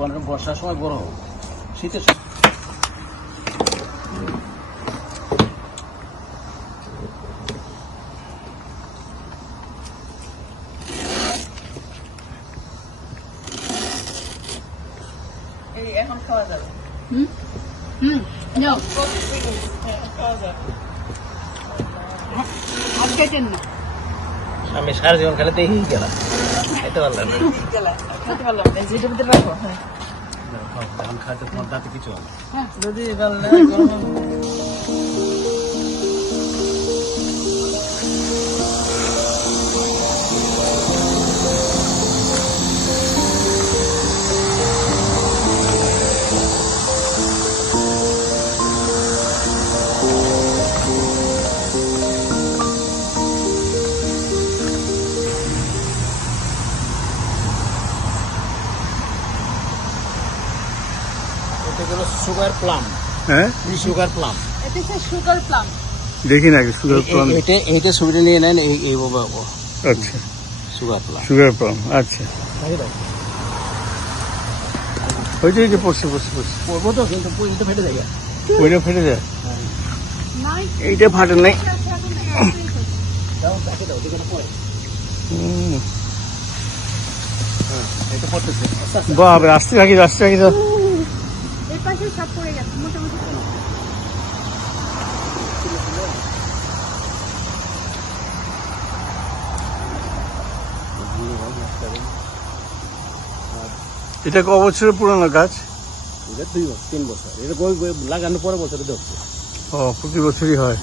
বর্ষার সময় বড় হোক, শীতের এখন খাওয়া যাবে। আমি সারা জীবন খেলে দেখেই গেলাম, খেতে পারলাম না। এখন খাইতে তোমার দাঁতে কিছু হবে যদি সুগার প্লাম। হ্যাঁ, সুগার প্লাম। সুগার প্লাম দেখি না সুগার প্লাম। এইটা ছবিটা নিয়ে নেন। এই বাবা, আচ্ছা, সুগার প্লাম। সুগার প্লাম, আচ্ছা। ওই যে পড়ছে পড়বো তো, কিন্তু এটা ফেটে যায়। ওইটা ফেটে যায়, এইটা ফাটে নাই। বাবা, আসতে থাকি তো। সব পড়ে গেছে মোটামুটি। এটা ক বছরের পুরানো গাছ? এটা 2-3 বছর। এটা লাগানোর পরে বছরে ধরছে। ও, প্রতি বছরই হয়।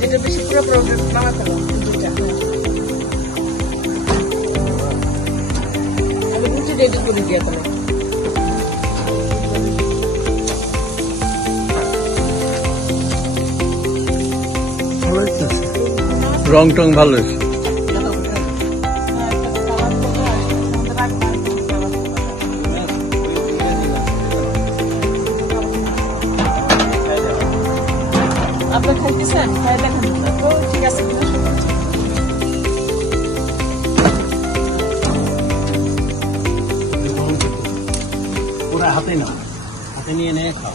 যেটা বেশি পুরো প্রবলেম বানাতে হবে দুইটা। আমি বুঝি রেডি করে দিয়ে তাহলে রং টং ভালো হয়েছে। আপনার খাইতেছেন, খাই দেখেন তো ঠিক আছে কিনা। পুরা হাতে না, হাতে নিয়ে খাও।